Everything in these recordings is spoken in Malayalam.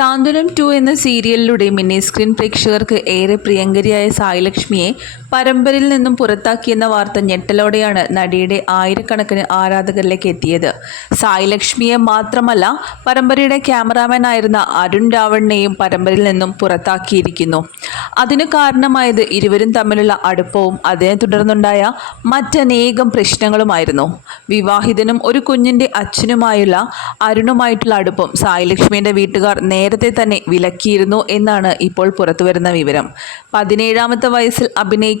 സാന്ത്വനം ടു എന്ന സീരിയലിലൂടെ മിനി സ്ക്രീൻ പ്രേക്ഷകർക്ക് ഏറെ പ്രിയങ്കരിയായ സായിലക്ഷ്മിയെ പരമ്പരയിൽ നിന്നും പുറത്താക്കിയെന്ന വാർത്ത ഞെട്ടലോടെയാണ് നടിയുടെ ആയിരക്കണക്കിന് ആരാധകരിലേക്ക് എത്തിയത്. സായിലക്ഷ്മിയെ മാത്രമല്ല പരമ്പരയുടെ ക്യാമറാമാൻ ആയിരുന്ന അരുൺ രാവണിനെയും പരമ്പരയിൽ നിന്നും പുറത്താക്കിയിരിക്കുന്നു. അതിനു കാരണമായത് ഇരുവരും തമ്മിലുള്ള അടുപ്പവും അതിനെ തുടർന്നുണ്ടായ മറ്റനേകം പ്രശ്നങ്ങളുമായിരുന്നു. വിവാഹിതനും ഒരു കുഞ്ഞിന്റെ അച്ഛനുമായുള്ള അരുണുമായിട്ടുള്ള അടുപ്പം സായി ലക്ഷ്മിയുടെ വീട്ടുകാർ നേരത്തെ തന്നെ വിലക്കിയിരുന്നു എന്നാണ് ഇപ്പോൾ പുറത്തുവരുന്ന വിവരം. പതിനേഴാമത്തെ വയസ്സിൽ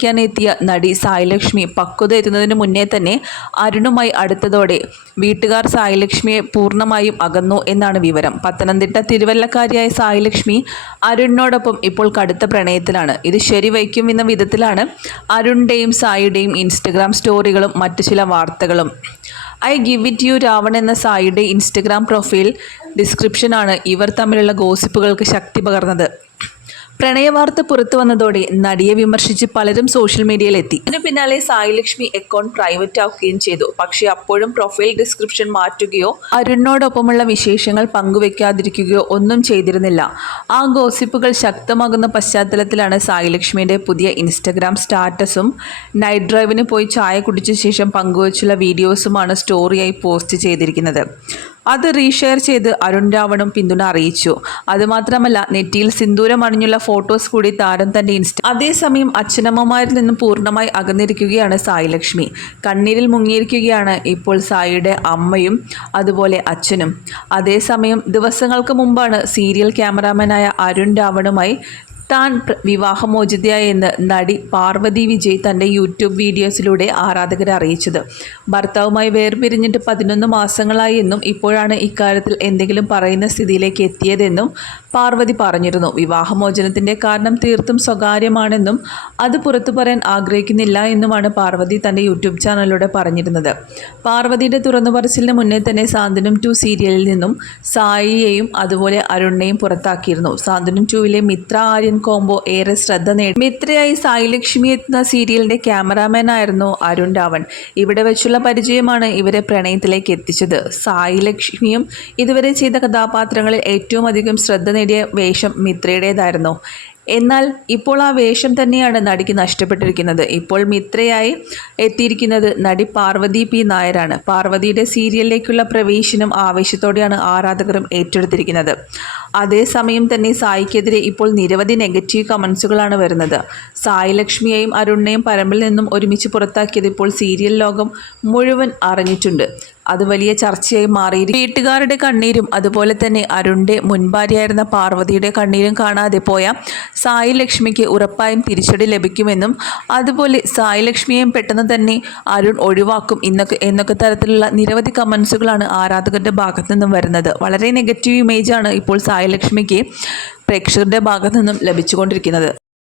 അഭിനയിക്കാനെത്തിയ നടി സായിലക്ഷ്മി പക്വത എത്തുന്നതിന് മുന്നേ തന്നെ അരുണുമായി അടുത്തതോടെ വീട്ടുകാർ സായിലക്ഷ്മിയെ പൂർണമായും അകന്നു എന്നാണ് വിവരം. പത്തനംതിട്ട തിരുവല്ലക്കാരിയായ സായിലക്ഷ്മി അരുണിനോടൊപ്പം ഇപ്പോൾ കടുത്ത പ്രണയത്തിലാണ്. ഇത് ശരിവയ്ക്കും എന്ന വിധത്തിലാണ് അരുണിന്റെയും സായിയുടെയും ഇൻസ്റ്റഗ്രാം സ്റ്റോറികളും മറ്റു ചില വാർത്തകളും. I give it you Ravan എന്ന സായിയുടെ ഇൻസ്റ്റഗ്രാം പ്രൊഫൈൽ ഡിസ്ക്രിപ്ഷനാണ് ഇവർ തമ്മിലുള്ള ഗോസിപ്പുകൾക്ക് ശക്തി പകർന്നത്. പ്രണയവാർത്ത പുറത്തു വന്നതോടെ നടിയെ വിമർശിച്ച് പലരും സോഷ്യൽ മീഡിയയിലെത്തി. ഇതിനു പിന്നാലെ സായിലക്ഷ്മി അക്കൗണ്ട് പ്രൈവറ്റ് ആക്കുകയും ചെയ്തു. പക്ഷേ അപ്പോഴും പ്രൊഫൈൽ ഡിസ്ക്രിപ്ഷൻ മാറ്റുകയോ അരുണിനോടൊപ്പമുള്ള വിശേഷങ്ങൾ പങ്കുവെക്കാതിരിക്കുകയോ ഒന്നും ചെയ്തിരുന്നില്ല. ആ ഗോസിപ്പുകൾ ശക്തമാകുന്ന പശ്ചാത്തലത്തിലാണ് സായിലക്ഷ്മിയുടെ പുതിയ ഇൻസ്റ്റഗ്രാം സ്റ്റാറ്റസും നൈറ്റ് ഡ്രൈവിന് പോയി ചായ കുടിച്ച ശേഷം പങ്കുവച്ചുള്ള വീഡിയോസുമാണ് സ്റ്റോറിയായി പോസ്റ്റ് ചെയ്തിരിക്കുന്നത്. അത് റീഷെയർ ചെയ്ത് അരുൺ രാവണും പിന്തുണ അറിയിച്ചു. അതുമാത്രമല്ല നെറ്റിയിൽ സിന്ദൂരം അണിഞ്ഞുള്ള ഫോട്ടോസ് കൂടി താരം തന്റെ ഇൻസ്റ്റ അതേസമയം അച്ഛനമ്മമാരിൽ നിന്നും പൂർണമായി അകന്നിരിക്കുകയാണ് സായി ലക്ഷ്മി കണ്ണീരിൽ മുങ്ങിയിരിക്കുകയാണ് ഇപ്പോൾ സായിയുടെ അമ്മയും അതുപോലെ അച്ഛനും. അതേസമയം ദിവസങ്ങൾക്ക് മുമ്പാണ് സീരിയൽ ക്യാമറാമാനായ അരുൺ രാവണുമായി താൻ വിവാഹമോചിതയായി വിവാഹമോചിതയായെന്ന് നടി പാർവതി വിജയ് തന്റെ യൂട്യൂബ് വീഡിയോസിലൂടെ ആരാധകരെ അറിയിച്ചത്. ഭർത്താവുമായി വേർപിരിഞ്ഞിട്ട് പതിനൊന്ന് മാസങ്ങളായി എന്നും ഇപ്പോഴാണ് ഇക്കാര്യത്തിൽ എന്തെങ്കിലും പറയുന്ന സ്ഥിതിയിലേക്ക് എത്തിയതെന്നും പാർവതി പറഞ്ഞിരുന്നു. വിവാഹമോചനത്തിന്റെ കാരണം തീർത്തും സ്വകാര്യമാണെന്നും അത് പുറത്തു പറയാൻ ആഗ്രഹിക്കുന്നില്ല എന്നുമാണ് പാർവതി തന്റെ യൂട്യൂബ് ചാനലിലൂടെ പറഞ്ഞിരുന്നത്. പാർവതിയുടെ തുറന്നു പറച്ചിലിന് മുന്നേ തന്നെ സാന്ത്വനം ടു സീരിയലിൽ നിന്നും സായിയെയും അതുപോലെ അരുണിനെയും പുറത്താക്കിയിരുന്നു. സാന്ത്വനം ടുവിലെ മിത്ര ആര്യൻ കോംബോ ഏറെ ശ്രദ്ധ നേടി. മിത്രയായി സായി ലക്ഷ്മി എത്തുന്ന സീരിയലിന്റെ ക്യാമറാമാൻ ആയിരുന്നു അരുൺ രാവൺ. ഇവിടെ വെച്ചുള്ള പരിചയമാണ് ഇവരെ പ്രണയത്തിലേക്ക് എത്തിച്ചത്. സായി ലക്ഷ്മിയും ഇതുവരെ ചെയ്ത കഥാപാത്രങ്ങളിൽ ഏറ്റവും അധികം ശ്രദ്ധ നേടിയ വേഷം മിത്രയുടേതായിരുന്നു. എന്നാൽ ഇപ്പോൾ ആ വേഷം തന്നെയാണ് നടിക്ക് നഷ്ടപ്പെട്ടിരിക്കുന്നത്. ഇപ്പോൾ മിത്രയായി എത്തിയിരിക്കുന്നത് നടി പാർവതി പി. നായരാണ്. പാർവതിയുടെ സീരിയലിലേക്കുള്ള പ്രവേശനം ആവേശത്തോടെയാണ് ആരാധകരും ഏറ്റെടുത്തിരിക്കുന്നത്. അതേസമയം തന്നെ സായിക്കെതിരെ ഇപ്പോൾ നിരവധി നെഗറ്റീവ് കമൻസുകളാണ് വരുന്നത്. സായി ലക്ഷ്മിയെയും അരുണിനെയും പരമ്പിൽ നിന്നും ഒരുമിച്ച് പുറത്താക്കിയത് ഇപ്പോൾ സീരിയൽ ലോകം മുഴുവൻ അറിഞ്ഞിട്ടുണ്ട്. അത് വലിയ ചർച്ചയായി മാറി വീട്ടുകാരുടെ കണ്ണീരും അതുപോലെ തന്നെ അരുണിന്റെ മുൻഭാര്യയായിരുന്ന പാർവതിയുടെ കണ്ണീരും കാണാതെ പോയ സായി ലക്ഷ്മിക്ക് ഉറപ്പായും തിരിച്ചടി ലഭിക്കുമെന്നും അതുപോലെ സായി ലക്ഷ്മിയെയും പെട്ടെന്ന് തന്നെ അരുൺ ഒഴിവാക്കും എന്നൊക്കെ എന്നൊക്കെ തരത്തിലുള്ള നിരവധി കമൻസുകളാണ് ആരാധകരുടെ ഭാഗത്തു നിന്നും വരുന്നത്. വളരെ നെഗറ്റീവ് ഇമേജാണ് ഇപ്പോൾ സായി ലക്ഷ്മിക്ക് പ്രേക്ഷകരുടെ ഭാഗത്തു നിന്നും ലഭിച്ചുകൊണ്ടിരിക്കുന്നത്.